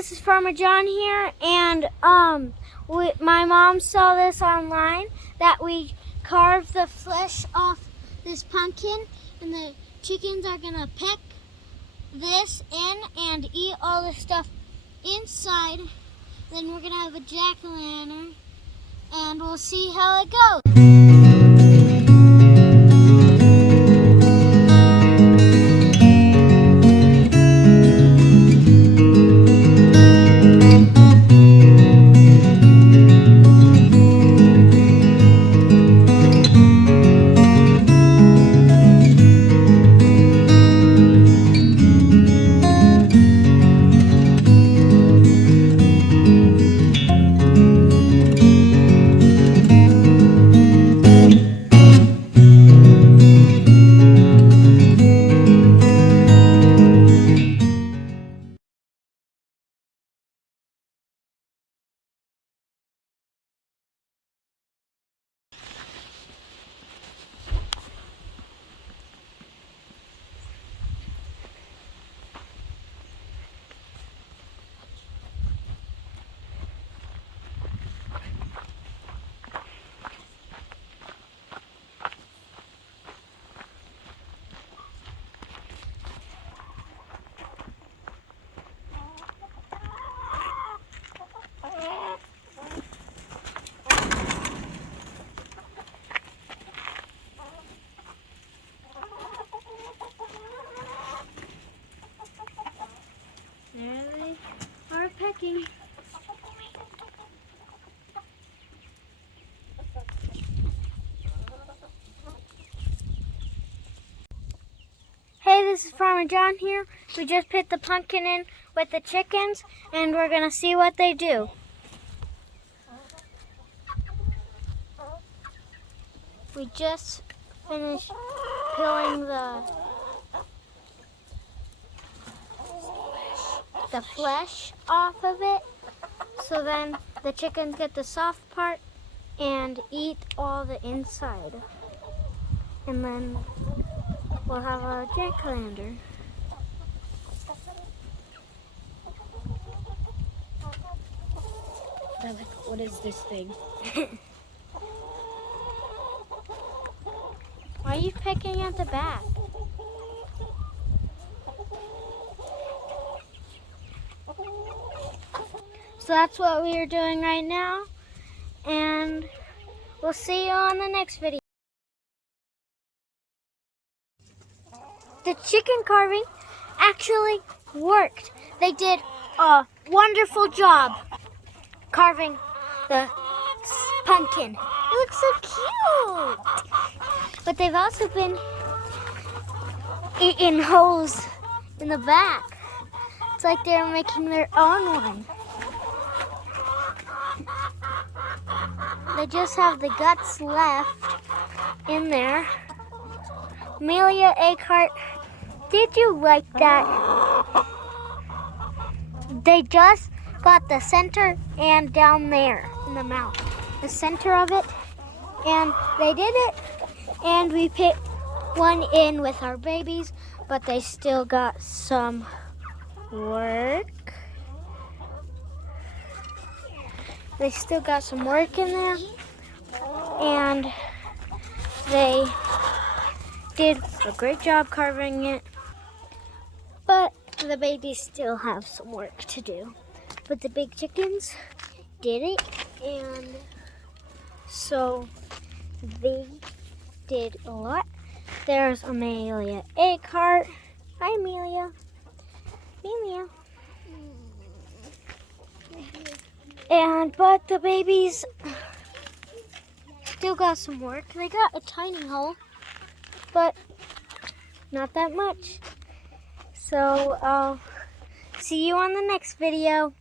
This is Farmer John here, and my mom saw this online that we carve the flesh off this pumpkin, and the chickens are gonna peck this in and eat all the stuff inside. Then we're gonna have a jack-o'-lantern, and we'll see how it goes. There they are pecking. Hey, this is Farmer John here. We just put the pumpkin in with the chickens, and we're gonna see what they do. We just finished peeling the flesh off of it, so then the chickens get the soft part and eat all the inside, and then we'll have a jack-o'-lantern. What is this thing? Why are you picking at the back? So that's what we are doing right now, and we'll see you on the next video. The chicken carving actually worked. They did a wonderful job carving the pumpkin. It looks so cute. But they've also been eating holes in the back. It's like they're making their own one. They just have the guts left in there. Amelia Eckhart, did you like that? They just got the center and down there in the mouth. The center of it, and they did it, and we put one in with our babies, but they still got some work. They still got some work in there, and they did a great job carving it, but the babies still have some work to do. But the big chickens did it, and so they did a lot. There's Amelia Eckhart. Hi, Amelia. Amelia. But the babies still got some work. They got a tiny hole, but not that much. So I'll see you on the next video.